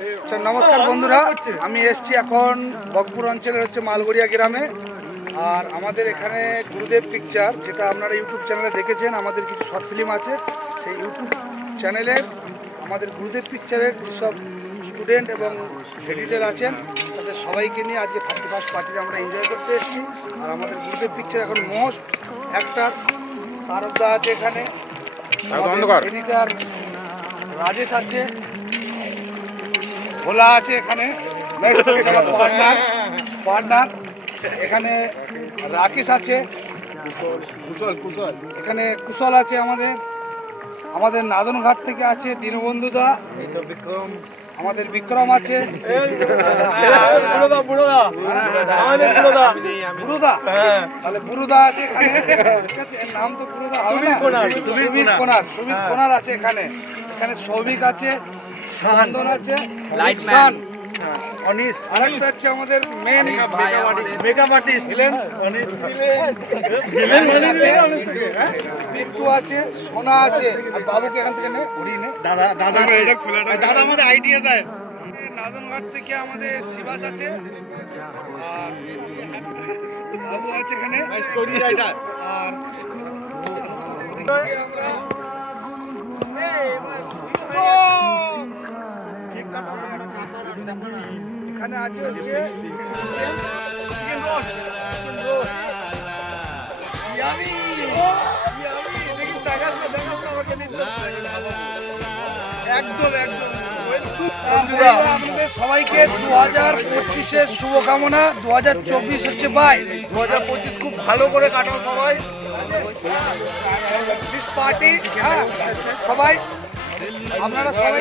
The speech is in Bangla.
আচ্ছা, নমস্কার বন্ধুরা, আমি এসছি এখন বকপুর অঞ্চলের মালগড়িয়া গ্রামে। আর আমাদের এখানে গুরুদেব পিকচার, যেটা আপনারা ইউটিউব চ্যানেলে দেখেছেন, আমাদের কিছু শর্ট ফিল্ম আছে সেই ইউটিউব চ্যানেলের। আমাদের গুরুদেব পিকচারের যেসব স্টুডেন্ট এবং এডিটর আছেন তাদের সবাইকে নিয়ে আজকে 31st পার্টিতে আমরা এনজয় করতে এসেছি। আর আমাদের গুরুদেব পিকচার এখন মোস্ট অ্যাক্টার তারকদা আছে এখানে, এডিটার রাজেশ আছে, ভোলা আছে এখানে, পার্টনার এখানে রাকেশ আছে, এখানে কুশল আছে, আমাদের নাদনঘাট থেকে আছে দীনবন্ধুদা, আমাদের বিক্রম আছে, বুড়োদা, তাহলে বুড়োদা আছে এখানে, ঠিক আছে, এর নাম তো বুড়োদা হবে না, সুমিত কোনার আছে এখানে, এখানে সৌভিক আছে, চন্দন আছে, লাইটম্যান অনিশ, আরেকটা হচ্ছে আমাদের মেন মেকআপ আর্টিস্ট বিট্টু আছে, সোনা আছে, আর বাবুকে এখান থেকে নে ঘুরিয়ে নে, দাদা আমাদের আইডিয়া দেয়। নাদনঘাট থেকে আমাদের শিবাস আছে, আর বাবু আছে এখানে স্টোরি রাইটার, আর এখানে আছে হচ্ছে আমাদের সবাইকে 2025-এর শুভকামনা। 2024 হচ্ছে 2025 খুব ভালো করে কাটাও সবাই, পার্টি সবাই, আপনারা সবাই